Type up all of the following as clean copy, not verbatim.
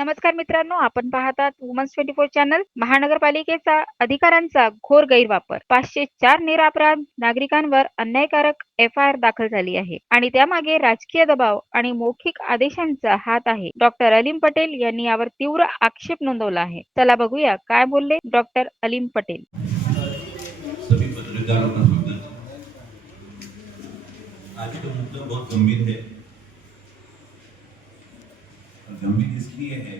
नमस्कार मित्रांनो, आपण पाहतात वुमन्स 24 चॅनल. महानगरपालिकेचा अधिकारांचा घोर गैरवापर. 504 निरपराध नागरिकांवर अन्यायकारक एफ.आय.आर. दाखल झाली आहे आणि त्यामागे राजकीय दबाव आणि मौखिक आदेशांचा हात आहे. डॉक्टर अलीम पटेल यांनी यावर तीव्र आक्षेप नोंदवला आहे. चला बघूया काय बोलले डॉक्टर अलीम पटेल. सभी पत्रकारों का स्वागत। आज का मुद्दा बहुत गंभीर है। गंभीर इसलिए है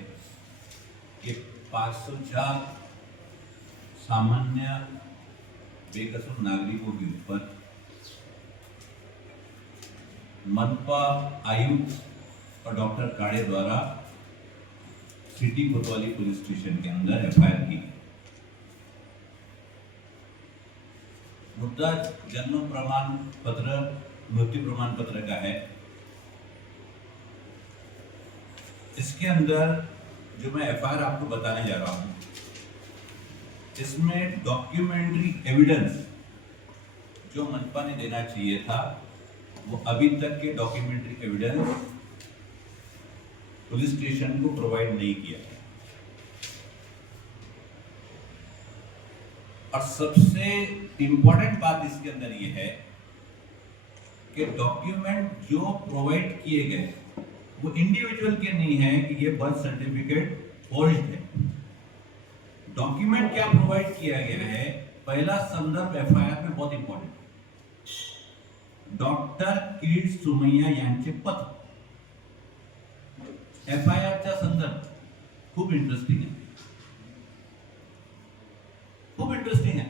कि 504 सामान्य बेकसूर नागरिकों के ऊपर मनपा आयुक्त और डॉक्टर काड़े द्वारा सिटी कोतवाली पुलिस स्टेशन के अंदर एफआईआर की। मुद्दा जन्म प्रमाण पत्र, मृत्यु प्रमाण पत्र का है। इसके अंदर जो मैं एफआईआर आपको बताने जा रहा हूं, इसमें डॉक्यूमेंट्री एविडेंस जो मनपा ने देना चाहिए था, वो अभी तक के डॉक्यूमेंट्री एविडेंस पुलिस स्टेशन को प्रोवाइड नहीं किया। और सबसे इंपॉर्टेंट बात इसके अंदर ये है कि डॉक्यूमेंट जो प्रोवाइड किए गए वो इंडिविजुअल के नहीं है कि ये बर्थ सर्टिफिकेट फोर्ज्ड है। डॉक्यूमेंट क्या प्रोवाइड किया गया है, पहला संदर्भ एफआईआर में बहुत इंपॉर्टेंट, डॉक्टर किरीट सुमैया यांचे पत्र। एफआईआरचा संदर्भ खूप इंटरेस्टिंग है, खूप इंटरेस्टिंग है।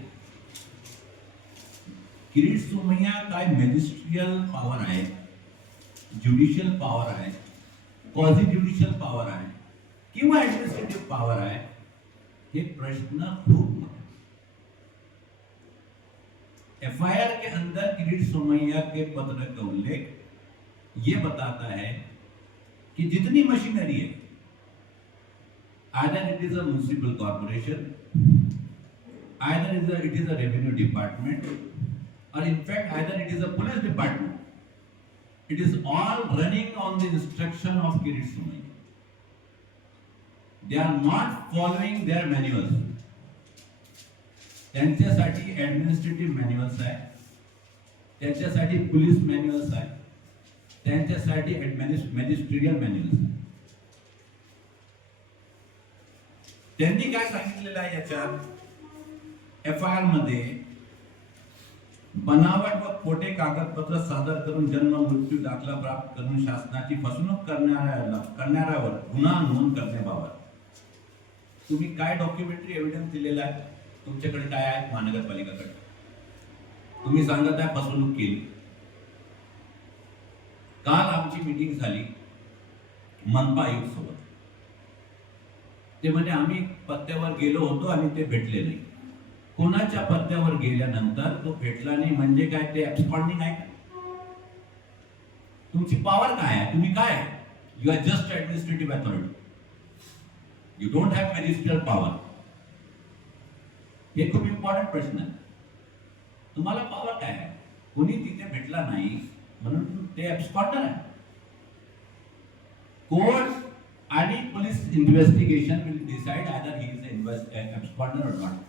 किरीट सुमैया काय मॅजिस्ट्रियल पॉवर आहे, ज्युडिशियल पॉवर आहे, क्वाझी ज्युडिशियल पॉवर आहे किंवा ऍडमिनिस्ट्रेटिव्ह पॉवर आहे, ये प्रश्न खूप मोठा। एफआईआर के अंदर किरीट सुमैया के पत्र का उल्लेख ये बताता है कि जितनी मशीनरी है, either it is a municipal corporation, either it is a revenue department, or in fact either it is a police department, it is all running on the instruction of Kirit Sumaiya. They are not following their manuals. त्यांच्यासाठी administrative manuals आहे, त्यांच्यासाठी police manuals आहे, त्यांच्यासाठी मॅजिस्ट्रियल manuals आहे। त्यांनी काय सांगितलेलं आहे याच्यात एफआईआर मध्ये, बनावट व खोटे कागदपत्र सादर करून जन्म मृत्यू दाखला प्राप्त करून शासनाची फसवणूक करणाऱ्यावर गुन्हा नोंद करण्याबाबत तुम्ही काय डॉक्युमेंटरी एव्हिडन्स दिलेला आहे, तुमच्याकडे काय आहे महानगरपालिकाकडे? तुम्ही सांगत आहे फसवणूक केली। काल आमची मीटिंग झाली मनपा आयुक्त सोबत, ते म्हणजे आम्ही पत्त्यावर गेलो होतो आणि ते भेटले नाही। कोणाच्या पत्त्यावर गेल्यानंतर तो भेटला नाही म्हणजे काय, ते ऍब्सकॉन्डिंग आहे का? तुमची पॉवर काय आहे, तुम्ही काय आहे? You are just administrative authority, you don't have magisterial power. हे खूप इम्पॉर्टंट प्रश्न आहे। तुम्हाला पॉवर काय आहे? कोणी तिथे भेटला नाही म्हणून ते ऍब्सकॉन्डर आहे। कोर्ट आणि police investigation will decide either he is a absconder और नॉट।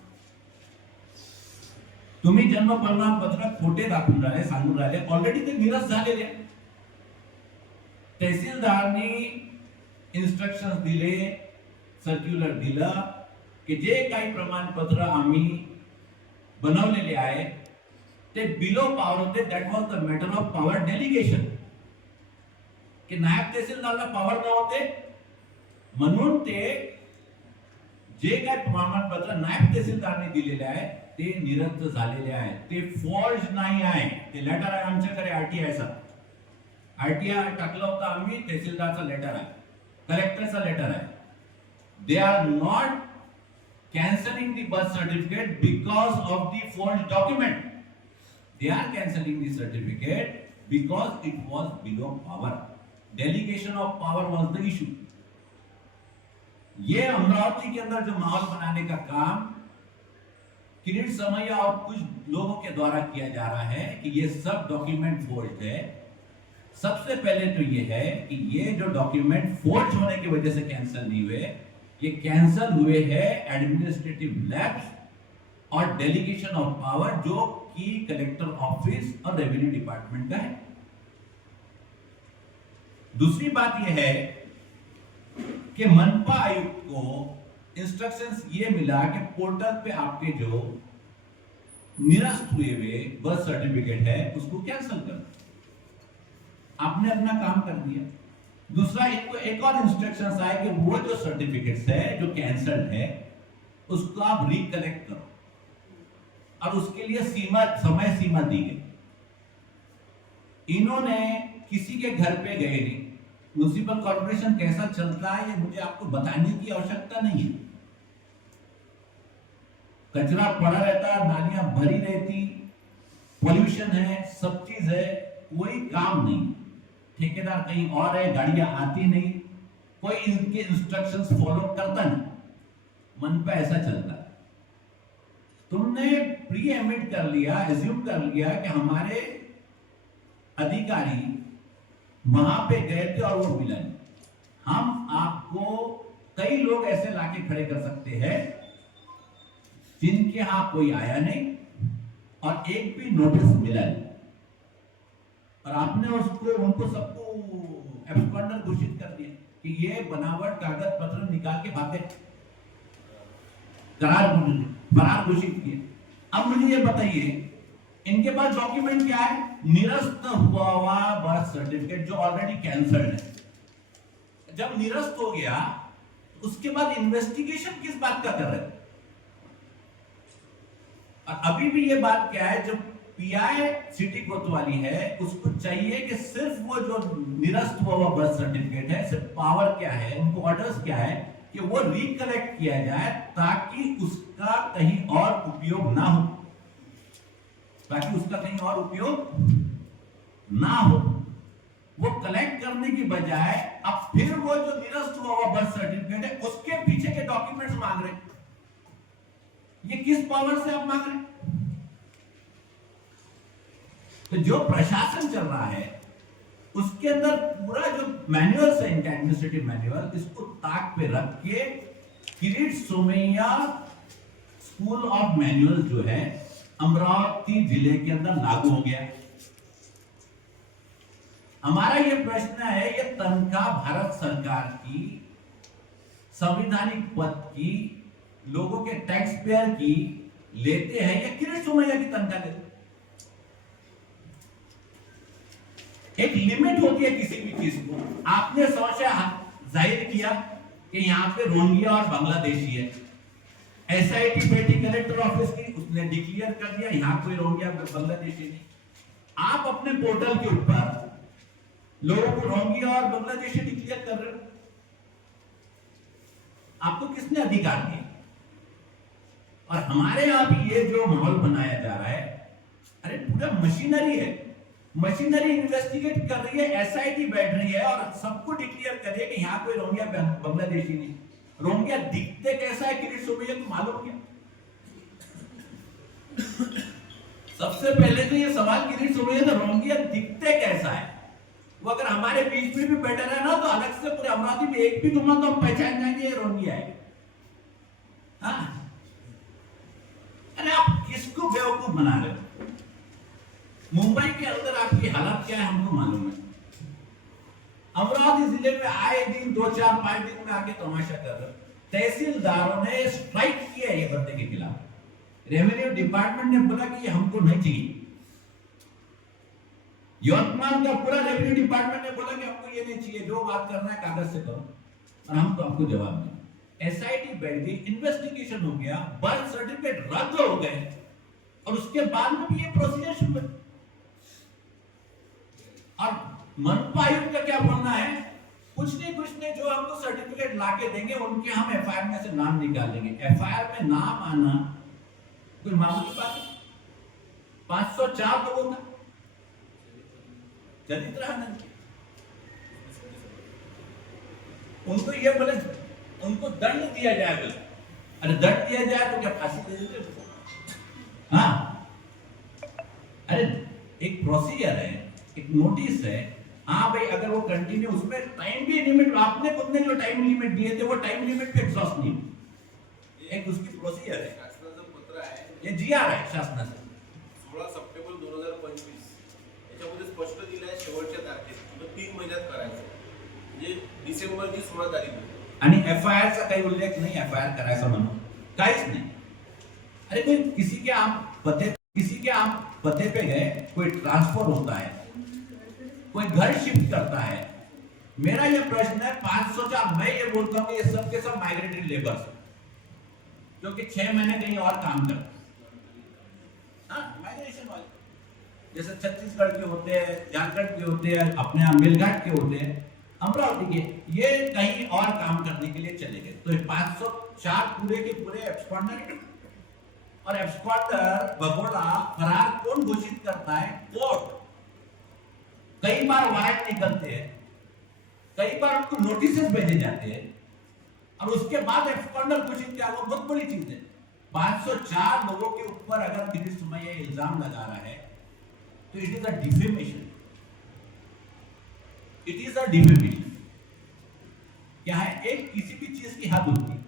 तुम्ही जन्म प्रमाणपत्र खोटे दाखवून राहिले, सांगून राहिले, ऑलरेडी ते निरस्त झालेले आहे। तहसीलदारनी इन्स्ट्रक्शन्स दिले, सर्क्युलर दिलं की जे काही प्रमाणपत्र आम्ही बनवलेले आहे ते बिलो पॉवर होते। That was the matter of power delegation, की नायब तहसीलदारला पॉवर नव्हते म्हणून ते जे काही प्रमाणपत्र नायब तहसीलदारने दिलेले आहे ते निरस्त झालेले आहे, ते फॉर्ज नाही आहे। ते लेटर आहे आमच्याकडे, आरटीआय चा, आरटीआय टाकलं होतं आम्ही, तहसीलदारचा लेटर आहे, कलेक्टरचा लेटर आहे। They are not cancelling the birth certificate because of the forge document, they are cancelling the certificate because it was below power, delegation of power was the issue. ये अमरावती के अंदर जो माहौल बनाने का काम किरीट सुमैया और कुछ लोगों के द्वारा किया जा रहा है कि ये सब डॉक्यूमेंट फोर्ज्ड है, सबसे पहले तो ये है कि ये जो डॉक्यूमेंट फोर्ज होने की वजह से कैंसिल नहीं हुए, ये कैंसिल हुए हैं एडमिनिस्ट्रेटिव लैप्स और डेलीगेशन ऑफ पावर जो कि कलेक्टर ऑफिस और रेवेन्यू डिपार्टमेंट का है। दूसरी बात यह है कि मनपा आयुक्त को इंस्ट्रक्शंस ये मिला कि पोर्टल पे आपके जो निरस्त हुए बर्थ सर्टिफिकेट है उसको कैंसिल कर। आपने अपना काम कर दिया। दूसरा, इनको एक और इंस्ट्रक्शंस आए कि वो जो सर्टिफिकेट्स है जो कैंसल्ड है उसको आप रिकलेक्ट करो और उसके लिए समय सीमा दी गई। इन्होंने किसी के घर पे गए नहीं। म्युनिसिपल कॉर्पोरेशन कैसा चलता है ये मुझे आपको बताने की आवश्यकता नहीं है। कचरा पड़ा रहता, नालियां भरी रहती, पॉल्यूशन है, सब चीज है, कोई काम नहीं। ठेकेदार कहीं और है, गाड़ियां आती नहीं, कोई इनके इंस्ट्रक्शंस फॉलो करता नहीं। मन पे ऐसा चलता है। तुमने प्री एमिट कर लिया, एज्यूम कर लिया कि हमारे अधिकारी वहां पे गए थे और वो मिला नहीं। हम आपको कई लोग ऐसे लाके खड़े कर सकते हैं जिनके यहां कोई आया नहीं और एक भी नोटिस मिला नहीं, और आपने उनको सबको एब्सकॉन्डर घोषित कर दिया कि ये बनावट कागज पत्र निकाल के भागे, फरार घोषित किए। अब मुझे ये बताइए, इनके पास डॉक्यूमेंट क्या है? निरस्त हुआ बर्थ सर्टिफिकेट जो ऑलरेडी कैंसल्ड है। जब निरस्त हो गया उसके बाद इन्वेस्टिगेशन किस बात का कर रहे थे? और अभी भी ये बात क्या है, जो पीआई सिटी कोतवाली है उसको चाहिए कि सिर्फ वो जो निरस्त हुआ बर्थ सर्टिफिकेट है, सिर्फ पावर क्या है, उनको ऑर्डर्स क्या है कि वो रिकलेक्ट किया जाए ताकि उसका कहीं और उपयोग ना हो, वो कलेक्ट करने की बजाय अब फिर वो जो निरस्त हुआ बर्थ सर्टिफिकेट है उसके पीछे के डॉक्यूमेंट्स मांग रहे हैं। ये किस पावर से आप मांग रहे हैं? तो जो प्रशासन चल रहा है उसके अंदर पूरा जो मैनुअल है, इनका एडमिनिस्ट्रेटिव मैनुअल, इसको ताक पे रख के Kirit Somaiya school of manual जो है अमरावती जिले के अंदर लागू हो गया। हमारा ये प्रश्न है, ये तनख्वाह भारत सरकार की, संवैधानिक पद की, लोगों के टैक्स पेयर की लेते हैं या किरीट सोमैया की तनख्वाह लेते? एक लिमिट होती है किसी भी चीज को। आपने संशय जाहिर किया कि यहाँ पे रोहिंग्या और बांग्लादेशी है, एसआईटी बेटी कलेक्टर ऑफिस की, उसने डिक्लेयर कर दिया यहाँ कोई रोहिंग्या बांग्लादेशी नहीं। आप अपने पोर्टल के ऊपर लोगों को रोहिंग्या और बांग्लादेशी डिक्लेयर कर रहे हो, आपको किसने अधिकार दिया? और हमारे यहां भी ये जो माहौल बनाया जा रहा है, अरे पूरा मशीनरी है, मशीनरी इन्वेस्टिगेट कर रही है, एसआईटी बैठ रही है और सबको डिक्लेयर कर रही है कि यहाँ कोई रोहिंग्या बांग्लादेशी नहीं। रोहिंग्या दिखते कैसा है किरीट सोमैया को मालूम क्या? सबसे पहले तो ये सवाल किरीट सोमैया का, रोहिंग्या दिखते कैसा है? वो अगर हमारे बीच में भी बैठा रहे ना तो अलग से पूरे अमरावती में एक भी घुमा तो हम पहचान जाएंगे ये रोहिंग्या है। हाँ, अरे आप किसको बेवकूफ बना रहे हो? मुंबई के अंदर आपकी हालत क्या है हमको मालूम है। अमरावती जिले में आए दिन 2, 4, 5 दिन में आके तमाशा कर रहे हो। तहसीलदारों ने स्ट्राइक किया ये बंदे के खिलाफ। रेवेन्यू डिपार्टमेंट ने बोला कि ये हमको नहीं चाहिए। यवतमाल का पूरा रेवेन्यू डिपार्टमेंट ने बोला कि हमको ये नहीं चाहिए, जो बात करना है कागज से करो, और हम तो आपको जवाब दें। एसआईटी बैठ गई, इन्वेस्टिगेशन हो गया, बर्थ सर्टिफिकेट रद्द हो गए और उसके बाद में भी ये प्रोसीजर शुरू है। और मनपा आयुक्त का क्या बोलना है? कुछ नहीं, जो हमको सर्टिफिकेट लाके देंगे उनके हम एफआईआर में से नाम निकालेंगे। एफआईआर में नाम आना कोई मामूली बात है? 504 लोगों का चरित्र हनन, उनको ये बोले उनको दंड दिया जाए, बोले अरे दंड दिया जाए तो क्या फांसी दे देते? हाँ, अरे एक प्रोसीजर है, एक नोटिस है, हाँ भाई, अगर वो कंटिन्यू, उसमें टाइम भी लिमिट, आपने खुद ने जो टाइम लिमिट दिए थे वो टाइम लिमिट पे एग्जॉस्ट नहीं, एक उसकी प्रोसिजर है, शासनाचं पत्र आहे ये जीआर आहे शासनाचं. 16 सप्टेंबर 2025 याच्यामध्ये स्पष्ट दिलं आहे शेवटच्या तारखेत किंवा 3 महिन्यात करायचं, म्हणजे डिसेंबरची 16 तारीख आहे. आणि एफआयआर चा काही उल्लेख नाही, एफआयआर करायचा म्हणून काहीच नाही. अरे कोई किसी के आप पते पे गए, कोई ट्रांसफर होता है, कोई घर शिफ्ट करता है. मेरा ये प्रश्न है 500 मैं ये बोलता हूँ ये सब के सब माइग्रेटरी लेबर्स जो कि 6 महीने कहीं और काम करते हैं, माइग्रेशन वाले, जैसे छत्तीसगढ़ के होते हैं, झारखंड के होते हैं, अपने यहाँ मेलघाट के होते हैं, अमरावती के, ये कहीं और काम करने के लिए चले गए. तो 504 पूरे के पूरे एब्सकॉन्डर, और एब्सकॉन्डर भगोड़ा फरार कौन घोषित करता है? कोर्ट. कई बार वारंट निकलते हैं, कई बार उनको नोटिसेस भेजे जाते हैं, और उसके बाद एब्सकॉन्डर घोषित किया, वो बहुत बड़ी चीज है. 504 लोगों के ऊपर अगर गिरीश मैया इल्जाम लगा रहा है तो it is a defamation. It is a defamation. क्या है, एक किसी भी चीज की हद होती है.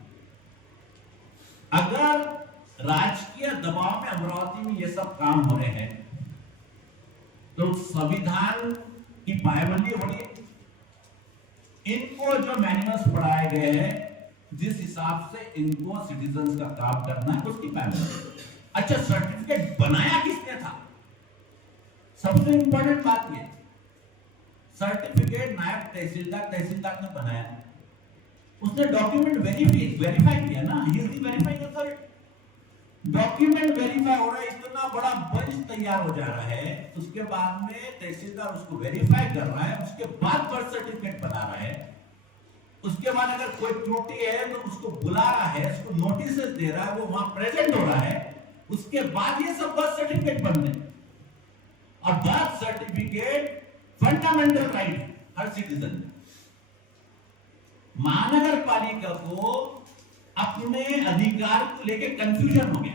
अगर राजकीय दबाव में अमरावती में ये सब काम हो रहे हैं तो संविधान की पायबंदी हो रही है. इनको जो मैनुअल्स पढ़ाए गए हैं, जिस हिसाब से इनको सिटीजन्स का काम करना है, उसकी पायबंदी. अच्छा, सर्टिफिकेट बनाया किसने था? सबसे इंपॉर्टेंट बात ये, सर्टिफिकेट नायब तहसीलदार ने बनाया, उसने डॉक्यूमेंट वेरीफाई किया ना, he is the verifying authority. Document verify हो रहा है, इतना बड़ा बंच तैयार हो जा रहा है, उसके बाद में तहसीलदार उसको वेरीफाई कर रहा है, उसके बाद बर्थ सर्टिफिकेट बना रहा है, उसके बाद अगर कोई त्रुटि है तो उसको बुला रहा है, उसको नोटिस दे रहा है, वो वहां प्रेजेंट हो रहा है, उसके बाद ये सब बर्थ सर्टिफिकेट बन रहे. और बर्थ सर्टिफिकेट फंडामेंटल राइट हर सिटीजन. महानगर पालिका को अपने अधिकार को लेकर कंफ्यूजन हो गया.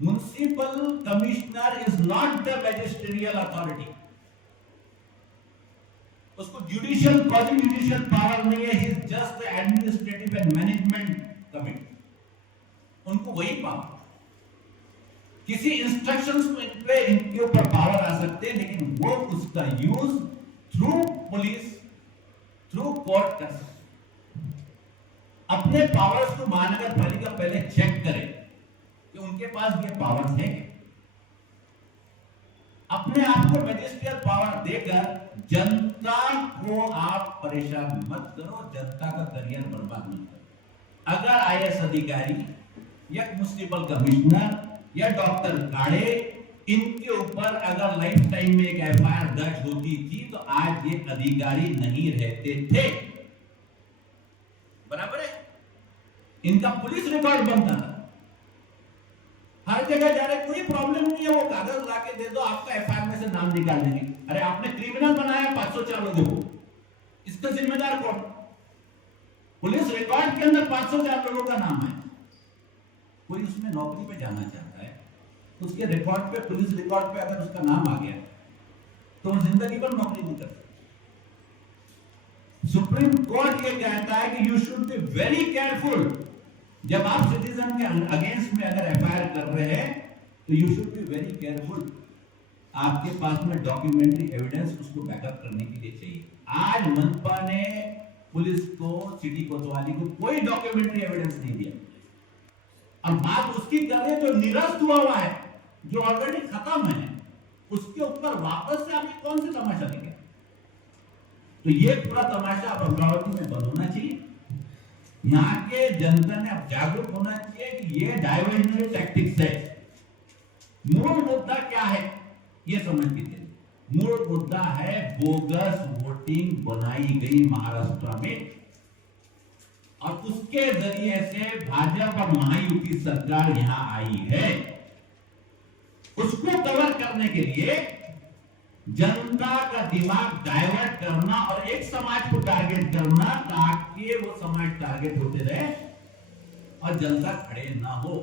Municipal commissioner is not the magisterial authority. उसको जुडिशियल क्वाजी जुडिशियल पावर नहीं है, he is just the administrative and management committee. उनको वही पावर, किसी इंस्ट्रक्शंस पे इनके ऊपर पावर आ सकते हैं, लेकिन वो उसका use through police, through court कर सकते. अपने पावर्स को महानगर पालिका पहले चेक करे कि उनके पास ये पावर्स है. अपने आप को मैजिस्ट्रियल पावर देकर जनता को आप परेशान मत करो, जनता का करियर बर्बाद मत करो. अगर आईएएस अधिकारी या म्युनिसिपल कमिश्नर या डॉक्टर काड़े, इनके ऊपर अगर लाइफ टाइम में एक एफआईआर दर्ज होती थी तो आज ये अधिकारी नहीं रहते थे. बराबर है, इनका पुलिस रिकॉर्ड बनता था. हर जगह जा रहे, कोई प्रॉब्लम नहीं है, वो कागज लाके दे दो, आपका एफआईआर में से नाम निकाल देंगे. अरे आपने क्रिमिनल बनाया 504 लोगों को, इसका जिम्मेदार कौन? पुलिस रिकॉर्ड के अंदर 504 लोगों का नाम है. कोई उसमें नौकरी पे जाना चाहता है, उसके रिकॉर्ड पे, पुलिस रिकॉर्ड पे अगर उसका नाम आ गया तो वो जिंदगी भर नौकरी नहीं कर सकता. सुप्रीम कोर्ट ये कहता है कि you should be very careful. जब आप सिटीजन के अगेंस्ट में अगर एफआईआर कर रहे हैं तो you should be very careful. आपके पास में डॉक्यूमेंट्री एविडेंस उसको बैकअप करने के लिए चाहिए. आज मनपा ने पुलिस को, सिटी कोतवाली को कोई डॉक्यूमेंट्री एविडेंस नहीं दिया. और बात उसकी कर रहे जो निरस्त हुआ है, जो ऑलरेडी खत्म है, उसके ऊपर वापस से आपने कौन सा तमाशा लेंगे? तो ये पूरा तमाशा अब अमरावती में बंद होना चाहिए. यहाँ के जनता ने अब जागरूक होना चाहिए कि ये डाइवर्जनरी टैक्टिक्स है. मूल मुद्दा क्या है ये समझ लीजिए. मूल मुद्दा है बोगस वोटिंग बनाई गई महाराष्ट्र में, और उसके जरिए से भाजपा और महायुति सरकार यहां आई है. उसको कवर करने के लिए जनता का दिमाग डाइवर्ट करना और एक समाज को टारगेट करना, ताकि वो समाज टारगेट होते रहे और जनता खड़े ना हो.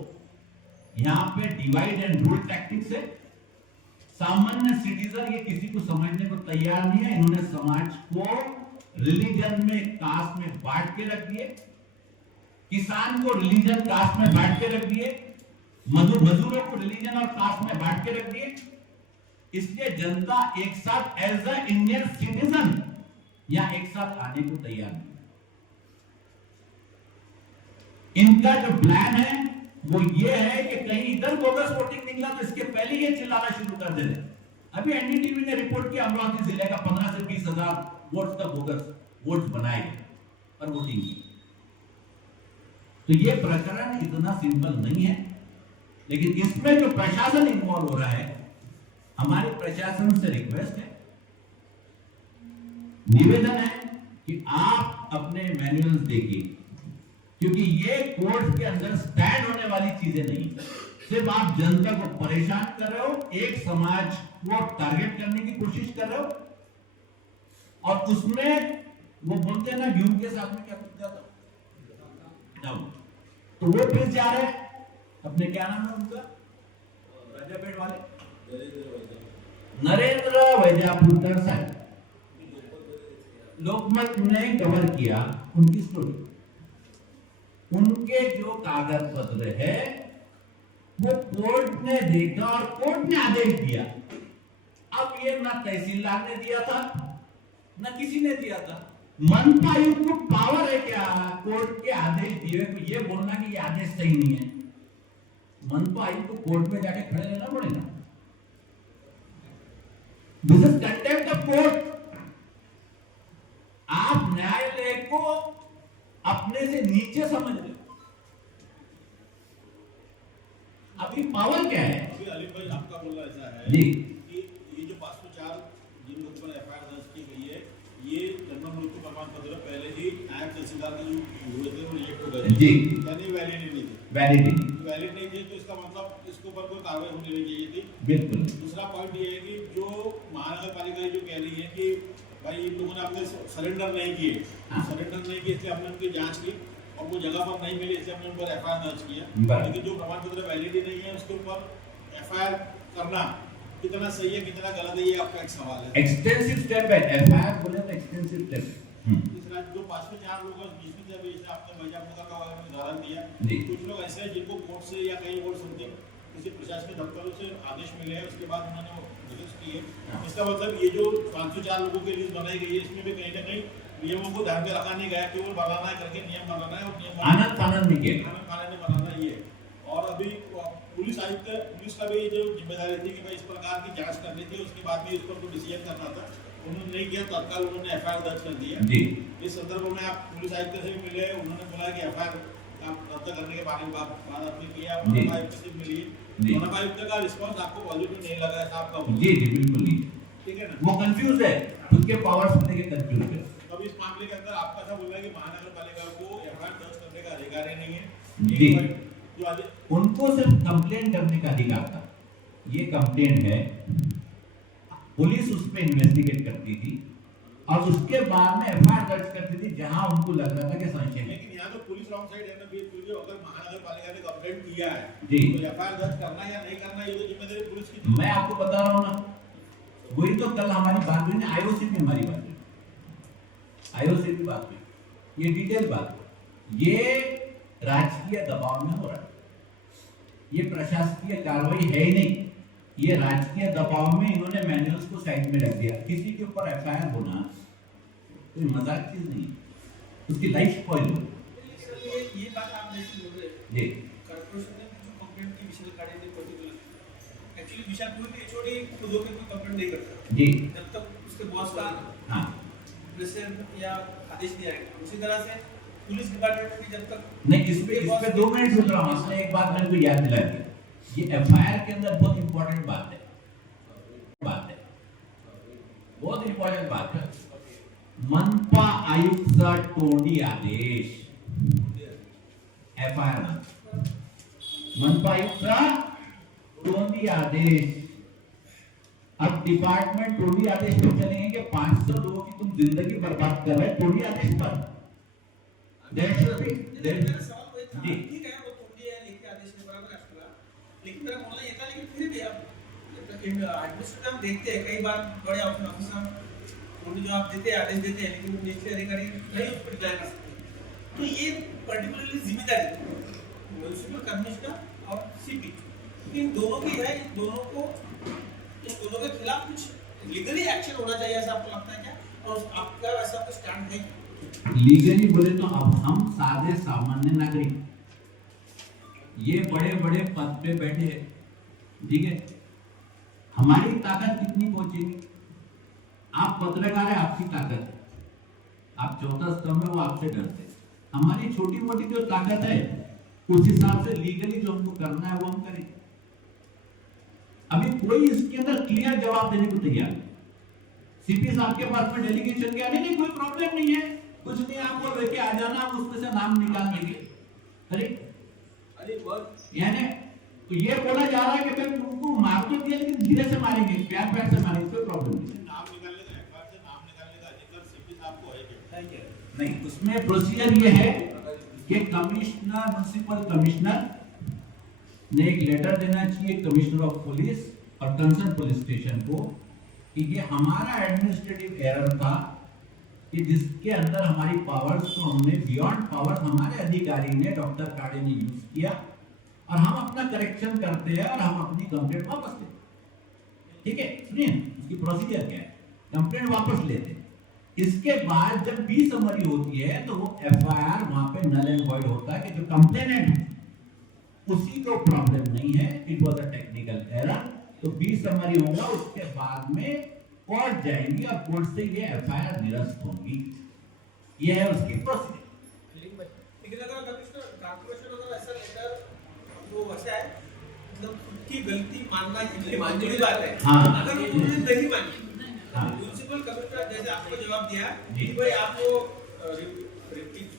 यहां पे डिवाइड एंड रूल टैक्टिक्स है. सामान्य सिटीजन ये किसी को समझने को तैयार नहीं है। इन्होंने समाज को रिलीजन में, कास्ट में बांट के रख दिए, किसान को रिलीजन कास्ट में बांट के रख दिए, मजदूरों को रिलीजन और कास्ट में बांट के रख दिए। इसलिए जनता एक साथ एज अ इंडियन सिटीजन या एक साथ आने को तैयार नहीं। इनका जो प्लान है वो ये है कि कहीं इधर बोगस वोटिंग निकला तो इसके पहले ये चिल्लाना शुरू कर दे। अभी एनडीटीवी ने रिपोर्ट किया अमरावती जिले का 15 से 20 हजार वोट्स का बोगस वोट बनाए और वोटिंग की। तो ये प्रकरण इतना सिंपल नहीं है, लेकिन इसमें जो प्रशासन इन्वॉल्व हो रहा है, हमारे प्रशासन से रिक्वेस्ट है, निवेदन है कि आप अपने मैनुअल्स देखिए, क्योंकि ये कोर्ट के अंदर स्टैंड होने वाली चीजें नहीं, सिर्फ आप जनता को परेशान कर रहे हो, एक समाज को टारगेट करने की कोशिश कर रहे हो। और उसमें वो बोलते हैं ना, ह्यूम के साथ में क्या पूछता था, तो वो फिर जा रहे हैं अपने, क्या नाम है उनका, राजापेट वाले नरेंद्र वैद्यापुरकर साहब, लोकमत ने कवर किया उनकी स्टोरी। उनके जो कागज पत्र है वो कोर्ट ने देखा और कोर्ट ने आदेश दिया। अब ये ना तहसीलदार ने दिया था ना किसी ने दिया था, मनपा आयुक्त को पावर है क्या कोर्ट के आदेश दिए को ये बोलना कि ये आदेश सही नहीं है? मनपा आयुक्त को कोर्ट में जाके खड़े रहना पड़ेगा। This is contempt of court. आप न्यायालय को अपने से नीचे समझ रहे हो। अभी पावर क्या है? अभी अली भाई आपका बोलना ऐसा है जी कि ये जो 504 जिन लोगों पर एफआईआर दर्ज की गई है, ये जन्म मृत्यु प्रमाण पत्र पहले ही नायब तहसीलदार के जो हुए थे वो रिजेक्ट हो गए जी, यानी वैलिड नहीं थी। वैलिड नहीं थी तो इसका मतलब इसके ऊपर कोई कार्रवाई होनी नहीं चाहिए थी। बिल्कुल। दूसरा पॉइंट ये है कि जो महानगर पालिका जो कह रही है कि भाई इन लोगों ने अपने सरेंडर नहीं किए, सरेंडर नहीं किए इसलिए हमने उनकी जांच की और वो जगह पर नहीं मिली इसलिए हमने उन पर एफआईआर दर्ज किया। लेकिन जो प्रमाण पत्र वैलिड ही नहीं है उसके ऊपर एफआईआर करना कितना सही है कितना गलत है, ये आपका एक सवाल है। एक्सटेंसिव स्टेप है, एफआईआर बोले तो एक्सटेंसिव स्टेप। तीसरा जो 504 लोग हैं बीच में जब जैसे आपने वैजापुर का उदाहरण दिया, जी। कुछ लोग ऐसे हैं जिनको कोर्ट से या कहीं और समथिंग किसी प्रशासनिक दफ्तरों से आदेश मिले हैं, उसके बाद उन्होंने वो रजिस्टर किए। इसका मतलब ये जो 504 लोगों की लिस्ट बनाई गई है इसमें भी कहीं ना कहीं नियमों को ध्यान में रखा नहीं गया, केवल बनाना है करके नियम बनाना है और नियम आनंद पानंद नहीं किया। आनंद पानंद बनाना ही है। और अभी पुलिस आयुक्त पुलिस का भी जो जिम्मेदारी थी कि भाई इस प्रकार की जांच करनी थी, उसके बाद भी इस पर कोई डिसीजन करना था, उन्होंने नहीं किया, तत्काल उन्होंने एफआईआर दर्ज कर दी है। जी। इस संदर्भ में आप पुलिस आयुक्त से भी मिले, उन्होंने बोला कि एफआईआर रद्द करने के बारे में बात आपने किया, मनपा आयुक्त से मिली, मनपा आयुक्त का रिस्पांस आपको पॉजिटिव नहीं लगा है आपका? जी जी बिल्कुल नहीं, ठीक है ना, वो कंफ्यूज है, खुद के पावर्स को लेके कंफ्यूज है। अब इस मामले के अंदर आपका ऐसा बोलना है कि महानगर पालिका को एफआईआर दर्ज करने का अधिकार ही नहीं है। जी, जो आज उनको सिर्फ कंप्लेंट करने का अधिकार था। ये कंप्लेंट है, पुलिस उस पर इन्वेस्टिगेट करती थी और उसके बाद में एफआईआर दर्ज करती थी जहां उनको लग रहा था कि संशय है। लेकिन यहाँ तो पुलिस रॉन्ग साइड है ना, क्योंकि अगर महानगर पालिका ने कंप्लेंट किया है जी, तो एफआईआर दर्ज करना या नहीं करना ये तो जिम्मेदारी पुलिस की थी। मैं आपको बता रहा हूँ ना, वही तो कल हमारी बात हुई ना, आईओसी में हमारी बात हुई, आईओसी की बात हुई, ये डिटेल बात हुई। ये राजकीय दबाव में हो रहा है, ये प्रशासकीय कार्रवाई है ही नहीं, ये राजकीय दबाव में इन्होंने मैनुअल्स को साइड में रख दिया। किसी के ऊपर एफआईआर होना कोई मजाक चीज नहीं, उसकी लाइफ स्पॉइल हो। ये बात आप जैसे बोल रहे हैं जी, कॉर्पोरेशन ने जो कंप्लेंट की विशाल गाड़ी ने पर्टिकुलर एक्चुअली विशालपुर के एचओडी खुद होकर कोई कंप्लेंट नहीं करता जी, जब तक उसके बॉस का हाँ प्रेसिडेंट या आदेश नहीं आएगा। उसी तरह से पुलिस डिपार्टमेंट भी जब तक नहीं, इस पे 2 मिनट रुक रहा हूँ, आपने एक बात मेरे को याद दिला दी। ये एफआईआर के अंदर बहुत इंपॉर्टेंट बात है, बहुत इंपॉर्टेंट बात है। मनपा आयुक्तचा तोंडी आदेश एफआईआर, मनपा आयुक्तचा तोंडी आदेश। अब डिपार्टमेंट तोंडी आदेश पे चलेंगे कि 500 लोगों की तुम जिंदगी बर्बाद कर रहे हो तोंडी आदेश पर। मेरा सवाल वही था, जी। ठीक है वो तोड़ी है लेके आदेश ने बराबर आपका, लेकिन मेरा बोलना ये था लेकिन फिर भी आप जब तक एडमिनिस्ट्रेटर हम देखते हैं कई बार बड़े ऑफिसर उन्हें जो आप देते हैं आदेश देते हैं लेकिन निचले अधिकारी नहीं उस पर रिप्लाई कर सकते। तो ये पर्टिकुलरली जिम्मेदारी म्यूनिसिपल कमिश्नर और सीपी इन दोनों की है। इन दोनों के खिलाफ कुछ लीगली एक्शन होना चाहिए ऐसा आपको लगता है क्या? और आपका ऐसा कोई स्टैंड है? लीगली बोले तो अब हम सादे सामान्य नागरिक, ये बड़े बड़े पद पे बैठे, ठीक है, हमारी ताकत कितनी पहुंचेगी? आप पत्रकार है, आपकी ताकत है, आप चौथा स्तंभ है, वो आपसे डरते। हमारी छोटी मोटी जो ताकत है उस हिसाब से लीगली जो हमको करना है वो हम करें। अभी कोई इसके अंदर क्लियर जवाब देने को तैयार नहीं। सीपी साहब के पास में डेलीगेशन गया, नहीं कोई प्रॉब्लम नहीं है, कुछ नहीं, आपको लेके आ जाना, हम उसमें से नाम निकाल देंगे। अरे यानी तो ये बोला जा रहा है कि भाई तुमको मार तो दिया लेकिन धीरे से मारेंगे, प्यार प्यार से मारेंगे, कोई प्रॉब्लम नहीं। नाम निकालने का एफआईआर से नाम निकालने का अधिकार सीपी साहब को है क्या? नहीं, उसमें प्रोसीजर ये है कि कमिश्नर, म्युनिसिपल कमिश्नर ने एक लेटर देना चाहिए कमिश्नर ऑफ पुलिस और कंसर्न पुलिस स्टेशन को कि ये हमारा एडमिनिस्ट्रेटिव एरर था कि जिसके अंदर हमारी पावर्स को हमने बियॉन्ड पावर्स हमारे अधिकारी ने, डॉक्टर काड़े ने यूज किया और हम अपना करेक्शन करते हैं और हम अपनी कंप्लेंट वापस लेते हैं। ठीक है, सुनिए उसकी प्रोसीजर क्या है, कंप्लेंट वापस लेते हैं। इसके बाद जब बी समरी होती है तो वो एफआईआर वहां पे नल एंड वॉइड होता है कि जो कंप्लेनेंट उसी को प्रॉब्लम नहीं है, it was a technical error, तो बी समरी होगा, उसके बाद में कोर्ट जाएंगी और कोर्ट से ये एफआईआर निरस्त होगी। ये है उसकी प्रोसीजर। लेकिन अगर कमिश्नर कॉर्पोरेशन अगर ऐसा लेटर वो वैसा है मतलब खुद की गलती मानना ये मानने की बात है। हाँ। अगर उन्होंने नहीं मानी, हाँ। म्युनिसिपल कमिश्नर जैसे आपको जवाब दिया जी। कि भाई आपको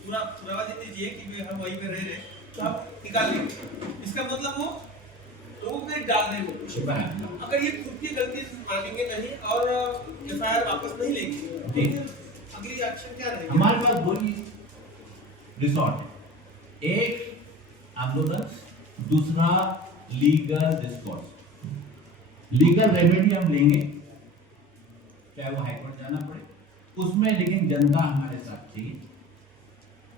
पूरा पुरावा दे दीजिए कि भाई हम वहीं पे रह रहे तो आप निकाल लेंगे, इसका मतलब वो लोगों पे डाल रहे हो। अगर ये खुद की गलती मानेंगे नहीं और एफआईआर वापस नहीं लेंगे तो फिर अगली एक्शन क्या रहेगी? हमारे पास दो ही रिसोर्ट है, एक आंदोलन, दूसरा लीगल डिस्कोर्स। लीगल रेमेडी हम लेंगे चाहे वो हाईकोर्ट जाना पड़े उसमें, लेकिन जनता हमारे साथ चाहिए।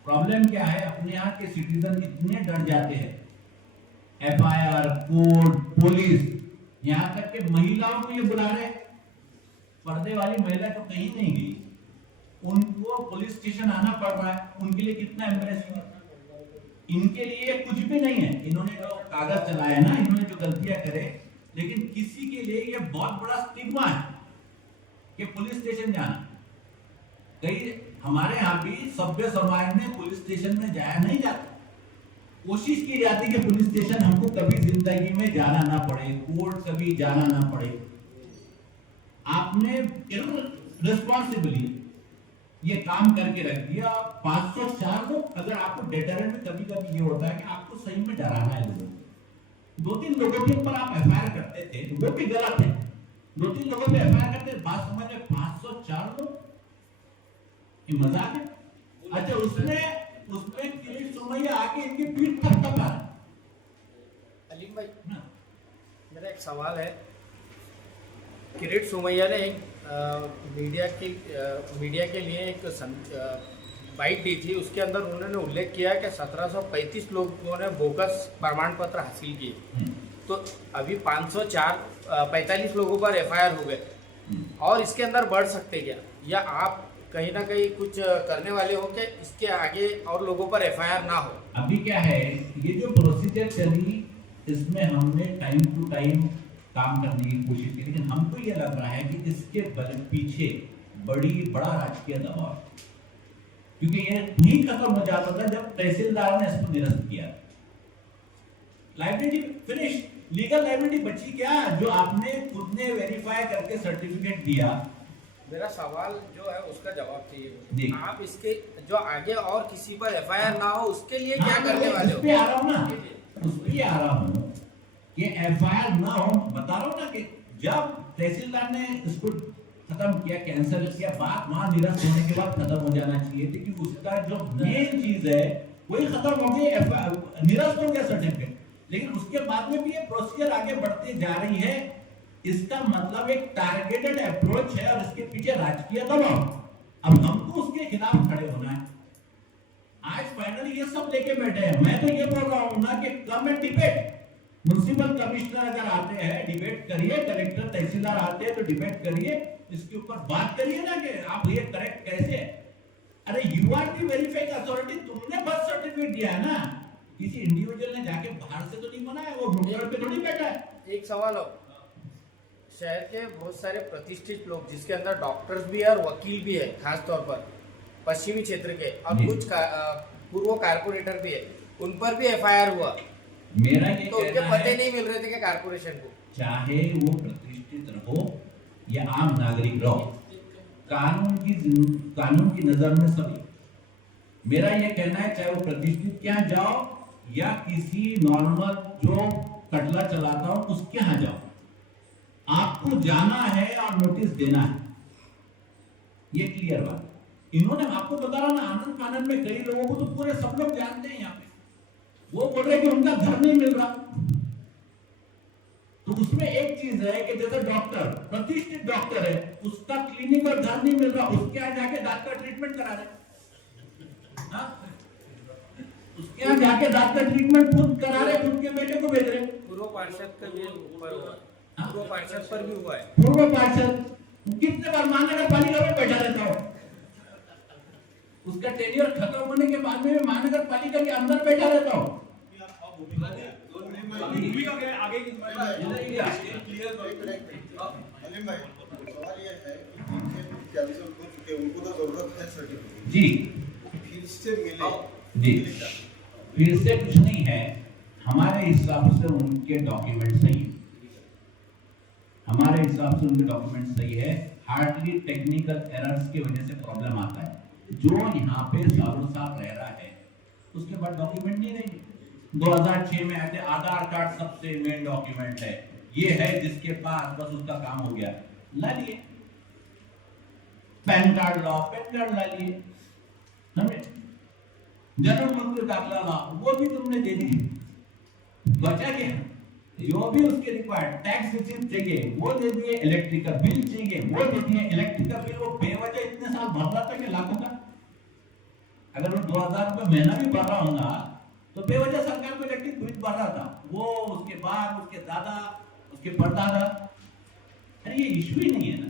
प्रॉब्लम क्या है, अपने यहाँ के सिटीजन इतने डर जाते हैं, एफआईआर, कोर्ट, पुलिस, यहाँ तक के महिलाओं को ये बुला रहे, पर्दे वाली महिला तो कहीं नहीं गई, उनको पुलिस स्टेशन आना पड़ रहा है, उनके लिए कितना एम्बैरेसिंग है। इनके लिए कुछ भी नहीं है, इन्होंने जो कागज चलाया ना, इन्होंने जो गलतियां करे, लेकिन किसी के लिए ये बहुत बड़ा स्टिग्मा है कि पुलिस स्टेशन जाना। कई हमारे यहाँ भी सभ्य समाज में पुलिस स्टेशन में जाया नहीं जाता, कोशिश की जाती कि पुलिस स्टेशन हमको कभी जिंदगी में जाना ना पड़े, कोर्ट कभी जाना ना पड़े। आपने रिस्पॉन्सिबली ये काम करके रख दिया। 504 लोग, अगर आपको डेटरेंट में कभी कभी ये होता है कि आपको सही में डराना है लोगों को, 2-3 लोगों के ऊपर आप एफआईआर करते थे, वो भी गलत है, 2-3 लोगों पे एफआईआर करते, बात समझ में 504 लोग, ये मजाक है? अच्छा, उसमें किरीट सोमैया आके इनकी पीठ तक तका। अलीम भाई, मेरा एक सवाल है। किरीट सोमैया ने एक मीडिया के लिए एक बाइट दी थी, उसके अंदर उन्होंने उल्लेख किया कि 1735 लोगों ने बोगस प्रमाण पत्र हासिल किए, तो अभी 545 लोगों पर एफआईआर हो गए और इसके अंदर बढ़ सकते क्या? या आप कहीं ना कहीं कुछ करने वाले हो कि इसके आगे और लोगों पर एफआईआर ना हो? अभी क्या है, ये जो प्रोसीजर चली इसमें हमने टाइम टू टाइम काम करने की कोशिश की, लेकिन हमको ये लग रहा है कि इसके पीछे बड़ा राजकीय दबाव है, क्योंकि ये नहीं खत्म हो जाता था जब तहसीलदार ने इसको निरस्त किया। लाइबिलिटी फिनिश, लीगल लाइबिलिटी बची क्या, जो आपने खुद ने वेरीफाई करके सर्टिफिकेट दिया। मेरा सवाल जो है उसका जवाब जी। चाहिए। आप इसके जो आगे और किसी पर एफआईआर ना हो उसके लिए क्या करने वाले हो? उस पे आ रहा हूँ ना, उस पे आ रहा हूँ कि एफआईआर ना हो। बता रहा हूँ ना कि जब तहसीलदार ने इसको खत्म किया, कैंसिल किया, बात वहां निरस्त होने के बाद खत्म हो जाना चाहिए थी, क्योंकि उसका जो मेन चीज है वही खत्म हो गई, निरस्त हो गया सर्टिफिकेट। लेकिन उसके बाद में भी ये प्रोसीजर आगे बढ़ती जा रही है। इसका मतलब एक टारगेटेड अप्रोच है और इसके पीछे राजकीय दबाव। अब हमको उसके खिलाफ खड़े होना है। आज फाइनली ये सब लेके बैठे हैं। मैं तो ये बोल रहा हूं ना कि come and debate. Municipal commissioner अगर आते हैं डिबेट करिए, कलेक्टर तहसीलदार आते हैं तो डिबेट करिए, इसके ऊपर बात करिए ना कि आप ये करेक्ट कैसे। अरे you are the verifying authority, तुमने बर्थ सर्टिफिकेट दिया है ना, किसी इंडिविजुअल ने जाके बाहर से तो नहीं बनाया, वो रोड पे थोड़ी बैठा है। एक सवाल हो, शहर के बहुत सारे प्रतिष्ठित लोग जिसके अंदर डॉक्टर्स भी है और वकील भी है, खास तौर पर पश्चिमी क्षेत्र के, और जी। कुछ पूर्व कारपोरेटर भी है, उन पर भी एफआईआर हुआ, मेरा ये तो उनके कहना पते है, नहीं मिल रहे थे कि कारपोरेशन को। चाहे वो प्रतिष्ठित रहो या आम नागरिक रहो, कानून की नजर में सभी। मेरा ये कहना है चाहे वो प्रतिष्ठित के यहाँ जाओ या किसी नॉर्मल जो कटला चलाता हो उसके यहाँ जाओ, आपको जाना है और नोटिस देना है, ये क्लियर बात। इन्होंने आपको बता रहा ना, आनंद फानंद में कई लोगों को तो पूरे सब लोग जानते हैं यहाँ पे, वो बोल रहे कि उनका घर नहीं मिल रहा। तो उसमें एक चीज है कि जैसे डॉक्टर प्रतिष्ठित डॉक्टर है, उसका क्लिनिक और घर नहीं मिल रहा, उसके यहाँ जाके डॉक्टर ट्रीटमेंट करा रहे, हाँ? उसके यहाँ जाके डॉक्टर ट्रीटमेंट खुद करा रहे, खुद के बेटे को भेज रहे। पूर्व पार्षद का भी ऊपर हुआ, हाँ? पूर्व पार्षद पर भी हुआ है। पूर्व पार्षद कितने बार महानगर पालिका में बैठा रहता हो, उसका टेन्योर खत्म होने के बाद में महानगर पालिका के अंदर बैठा रहता हो। सवाल ये है कि कैंसिल हो चुके हैं, उनको तो जरूरत है सर्टिफिकेट जी फिर से मिले जी, फिर से कुछ नहीं है, हमारे हिसाब से उनके डॉक्यूमेंट सही है, हमारे हिसाब से उनके डॉक्यूमेंट सही है। हार्डली टेक्निकल एरर्स की वजह से प्रॉब्लम आता है। जो यहाँ पे सालों साल रह रहा है उसके बाद डॉक्यूमेंट नहीं रहेंगे। 2006 में आते आधार कार्ड सबसे मेन डॉक्यूमेंट है, ये है जिसके पास बस उसका काम हो गया, ला लिए। पैन कार्ड ला, पैन कार्ड ला लिए, समझे। जन्म मृत्यु दाखला ला, वो भी तुमने दे दी, बचा गया। जो भी उसके रिक्वायर्ड टैक्स रिसीप्ट चाहिए वो दे दिए, इलेक्ट्रिकल बिल चाहिए वो दे दिए। इलेक्ट्रिकल बिल वो बेवजह इतने साल भर रहा था कि लाखों का, अगर वो 2000 रुपए महीना भी भर रहा होगा तो बेवजह सरकार को इलेक्ट्रिक बिल भर रहा था, वो उसके बाद उसके दादा उसके परदादा। अरे ये इशू ही नहीं है ना,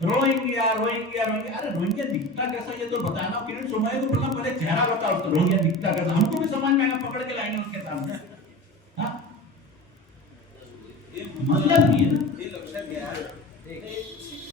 रोहिंग्या रोहिंग्या रोहिंग्या। अरे रोहिंग्या दिखता कैसा ये तो बताना। किरण सोमैया को बोलना पहले चेहरा बताओ उसका, रोहिंग्या दिखता कैसा, हमको भी समझ में आएगा, पकड़ के लाएंगे उसके सामने। हाँ मतलब नहीं है ना।